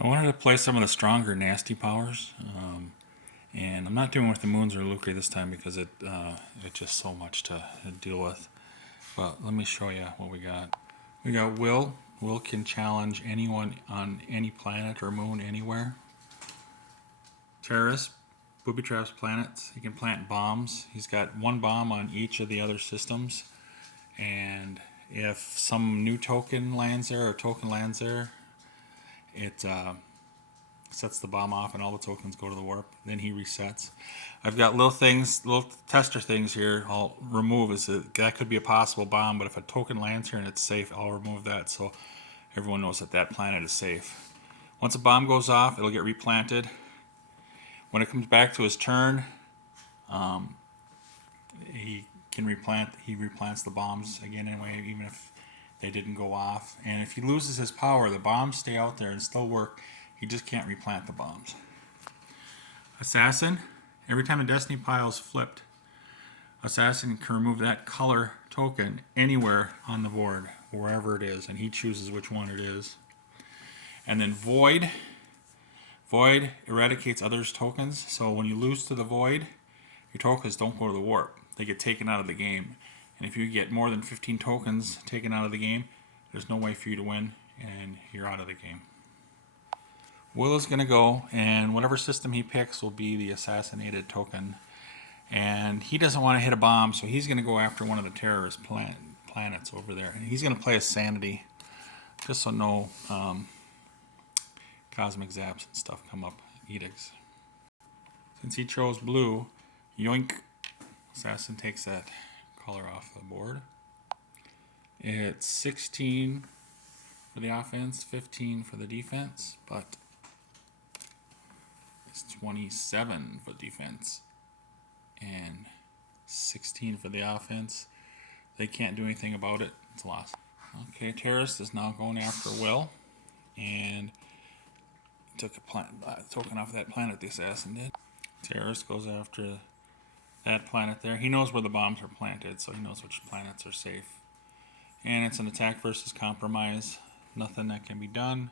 I wanted to play some of the stronger nasty powers, and I'm not doing with the Moons or Lucre this time because it's just so much to deal with. But let me show you what we got. We got Will. Will can challenge anyone on any planet or moon anywhere. Terrorist, booby traps planets. He can plant bombs. He's got one bomb on each of the other systems, and if some new token lands there or token lands there, it sets the bomb off and all the tokens go to the warp. Then he resets. I've got little things, little tester things here I'll remove. That could be a possible bomb, but if a token lands here and it's safe, I'll remove that so everyone knows that that planet is safe. Once a bomb goes off, it'll get replanted. When it comes back to his turn, he can replant. He replants the bombs again anyway, even if they didn't go off. And if he loses his power, the bombs stay out there and still work. He just can't replant the bombs. Assassin. Every time a Destiny pile is flipped, Assassin can remove that color token anywhere on the board, wherever it is, and he chooses which one it is. And then Void. Void eradicates others' tokens, so when you lose to the Void, your tokens don't go to the warp. They get taken out of the game. And if you get more than 15 tokens taken out of the game, there's no way for you to win, and you're out of the game. Will is going to go, and whatever system he picks will be the assassinated token. And he doesn't want to hit a bomb, so he's going to go after one of the terrorist planets over there. And he's going to play a Sanity, just so no cosmic zaps and stuff come up, edicts. Since he chose blue, yoink, Assassin takes that color off the board. It's 16 for the offense, 15 for the defense, but it's 27 for defense and 16 for the offense. They can't do anything about it. It's a loss. Okay, Terrorist is now going after Will, and took a token off of that planet the Assassin did. Terrorist goes after that planet there. He knows where the bombs are planted, so he knows which planets are safe. And it's an attack versus compromise. Nothing that can be done.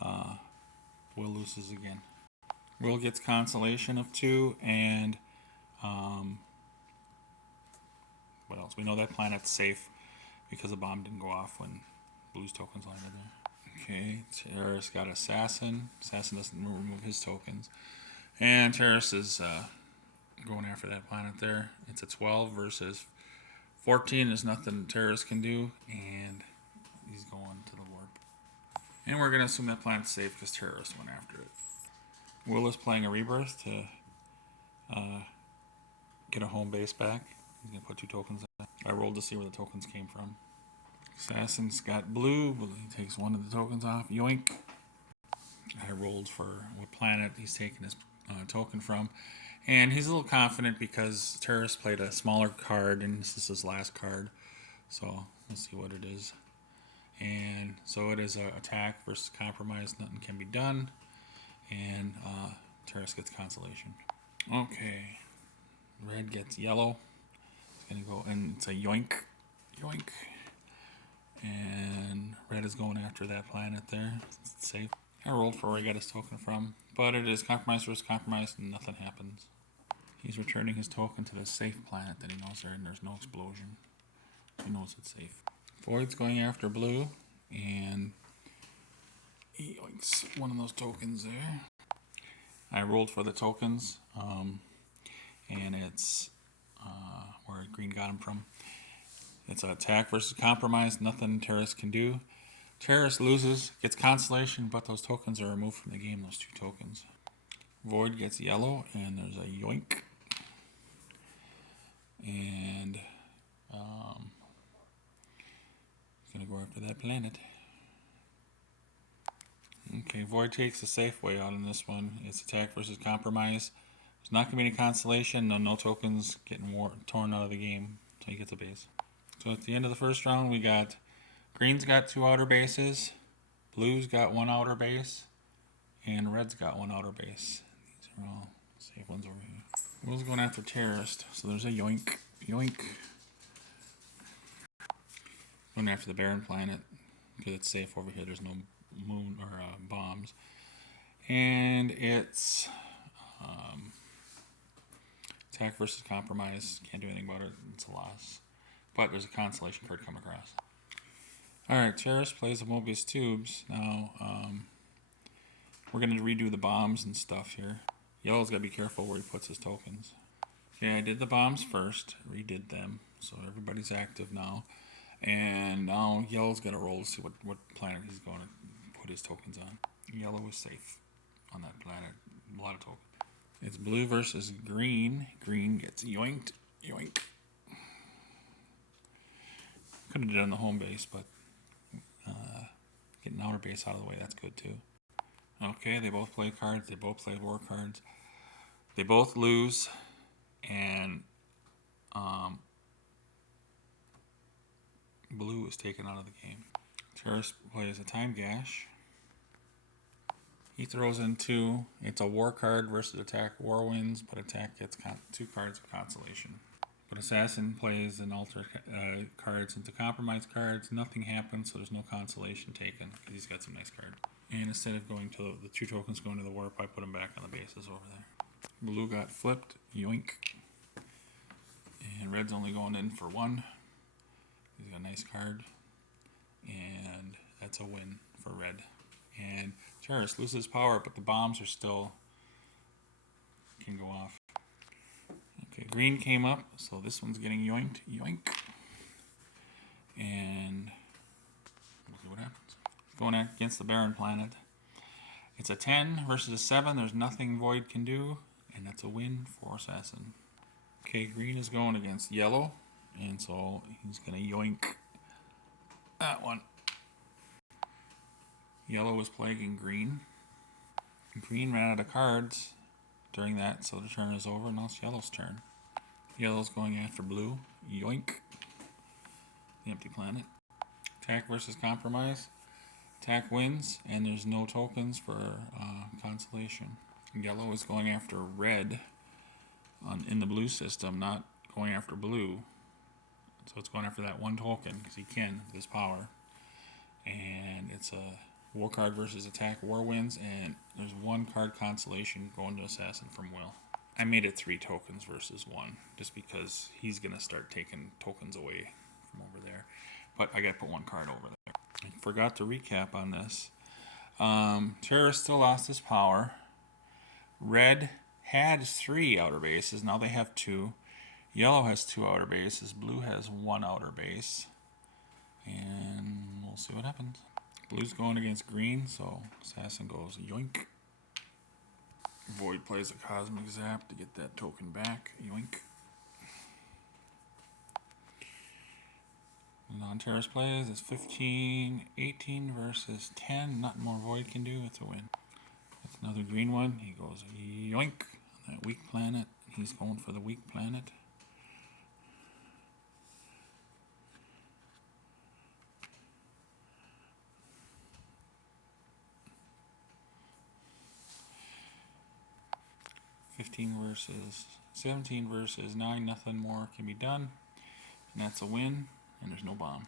Will loses again. Will gets consolation of 2, and what else? We know that planet's safe because the bomb didn't go off when Blue's tokens landed there. Okay, Terrorist got Assassin. Assassin doesn't remove his tokens. And Terrorist is going after that planet there. It's a 12 versus 14. There's nothing Terrorist can do, and he's going to the warp. And we're going to assume that planet's safe because Terrorist went after it. Will is playing a Rebirth to get a home base back. He's going to put 2 tokens in. I rolled to see where the tokens came from. Assassin's got blue, but he takes one of the tokens off. Yoink. I rolled for what planet he's taking his token from. And he's a little confident because Terrorist played a smaller card, and this is his last card. So we'll see what it is. And so it is an attack versus compromise. Nothing can be done. And Terrorist gets consolation. Okay. Red gets yellow. It's going to go, and it's a yoink. Yoink. And Red is going after that planet there. It's safe. I rolled for where he got his token from. But it is compromise versus compromise, and nothing happens. He's returning his token to the safe planet that he knows there, and there's no explosion. He knows it's safe. Void's going after blue, and he yoinks one of those tokens there. I rolled for the tokens, and it's where green got him from. It's an attack versus compromise. Nothing Terrorist can do. Terrorist loses, gets consolation, but those tokens are removed from the game, those 2 tokens. Void gets yellow, and there's a yoink. And he's going to go after that planet. Okay, Void takes the safe way out on this one. It's attack versus compromise. There's not going to be any consolation. No tokens getting torn out of the game until he gets a base. So at the end of the first round, we got Green's got 2 outer bases, Blue's got 1 outer base, and Red's got 1 outer base. These are all safe ones over here. Will's going after Terrorist, so there's a yoink, yoink. Going after the barren planet because it's safe over here. There's no moon or bombs. And it's attack versus compromise. Can't do anything about it. It's a loss. But there's a consolation card come across. Alright, Terrace plays the Mobius Tubes. Now, we're going to redo the bombs and stuff here. Yellow's got to be careful where he puts his tokens. Okay, I did the bombs first. Redid them. So everybody's active now. And now Yellow's got to roll to see what planet he's going to put his tokens on. Yellow is safe on that planet. A lot of tokens. It's blue versus green. Green gets yoinked. Yoink. Could have done it on the home base, but getting outer base out of the way, that's good too. Okay, they both play cards. They both play war cards. They both lose. And blue is taken out of the game. Terrace plays a Time Gash. He throws in 2. It's a war card versus attack. War wins, but attack gets 2 cards of consolation. But Assassin plays and alter cards into compromise cards. Nothing happens, so there's no consolation taken because he's got some nice cards. And instead of going to the 2 tokens going to the warp, I put them back on the bases over there. Blue got flipped. Yoink. And red's only going in for 1. He's got a nice card. And that's a win for red. And Terrace loses power, but the bombs are still can go off. Okay, green came up, so this one's getting yoinked. Yoink. And we'll see what happens. Going against the barren planet. It's a 10 versus a 7. There's nothing Void can do, and that's a win for Assassin. Okay, green is going against yellow, and so he's going to yoink that one. Yellow was plaguing green. Green ran out of cards during that, so the turn is over. Now it's yellow's turn. Yellow's going after blue. Yoink. The empty planet. Attack versus compromise. Attack wins, and there's no tokens for consolation. Yellow is going after red in the blue system, not going after blue. So it's going after that 1 token because he can with his power. And it's a war card versus attack. War wins, and there's 1 card consolation going to Assassin from Will. I made it 3 tokens versus 1 just because he's going to start taking tokens away from over there. But I got to put 1 card over there. I forgot to recap on this. Terrace still lost his power. Red had 3 outer bases. Now they have 2. Yellow has 2 outer bases. Blue has 1 outer base. And we'll see what happens. Blue's going against green, so Assassin goes yoink. Void plays a Cosmic Zap to get that token back. Yoink. Non-Terrace plays is 15, 18 versus 10. Nothing more Void can do. It's a win. That's another green one. He goes yoink on that weak planet. He's going for the weak planet. Versus 17 versus 9. Nothing more can be done. And that's a win. And there's no bomb.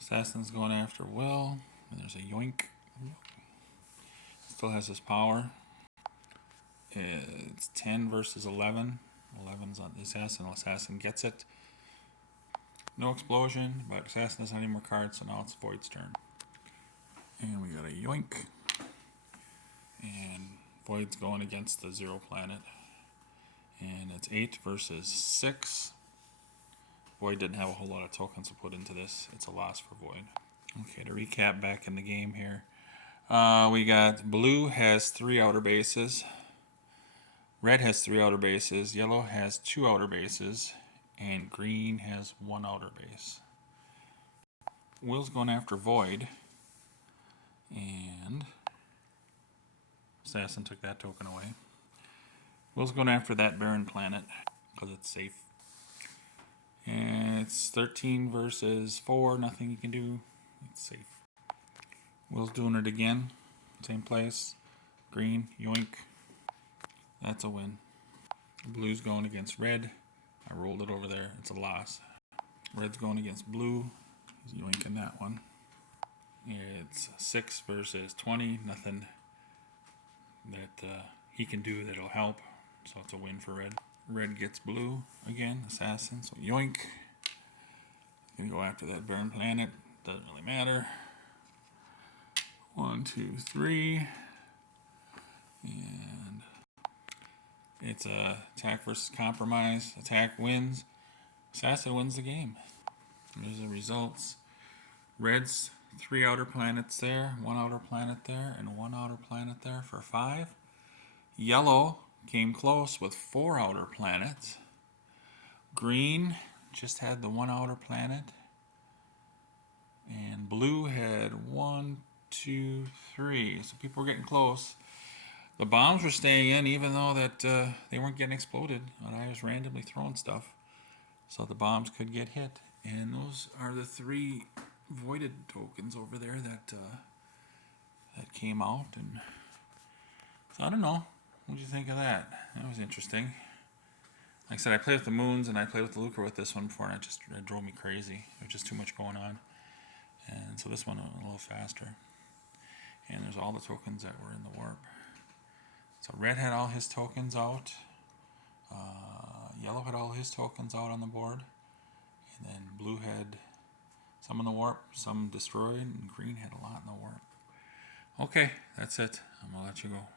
Assassin's going after Will. And there's a yoink. Still has his power. It's 10 versus 11. 11's on the Assassin. Assassin gets it. No explosion, but Assassin doesn't have any more cards, so now it's Void's turn. And we got a yoink. And Void's going against the 0 planet. And it's 8 versus 6. Void didn't have a whole lot of tokens to put into this. It's a loss for Void. Okay, to recap back in the game here. We got blue has 3 outer bases. Red has 3 outer bases. Yellow has 2 outer bases. And green has 1 outer base. Will's going after Void. And Assassin took that token away. Will's going after that barren planet because it's safe. And it's 13 versus 4. Nothing you can do. It's safe. Will's doing it again. Same place. Green. Yoink. That's a win. Blue's going against red. I rolled it over there. It's a loss. Red's going against blue. He's yoinking that one. It's 6 versus 20. Nothing that he can do that'll help. So it's a win for red. Red gets blue again, assassin. So yoink. Gonna go after that burn planet. Doesn't really matter. 1, 2, 3. And it's a attack versus compromise. Attack wins. Assassin wins the game. There's the results. Red's 3 outer planets there, 1 outer planet there, and 1 outer planet there for 5. Yellow came close with 4 outer planets. Green just had the 1 outer planet. And blue had 1, 2, 3. So people were getting close. The bombs were staying in even though that they weren't getting exploded. And I was randomly throwing stuff. So the bombs could get hit. And those are the 3 voided tokens over there that that came out. And so I don't know. What did you think of that? That was interesting. Like I said, I played with the moons and I played with the Lucre with this one before, and it drove me crazy. There was just too much going on. And so this one a little faster. And there's all the tokens that were in the warp. So red had all his tokens out. Yellow had all his tokens out on the board. And then blue had some in the warp, some destroyed, and green had a lot in the warp. Okay, that's it. I'm going to let you go.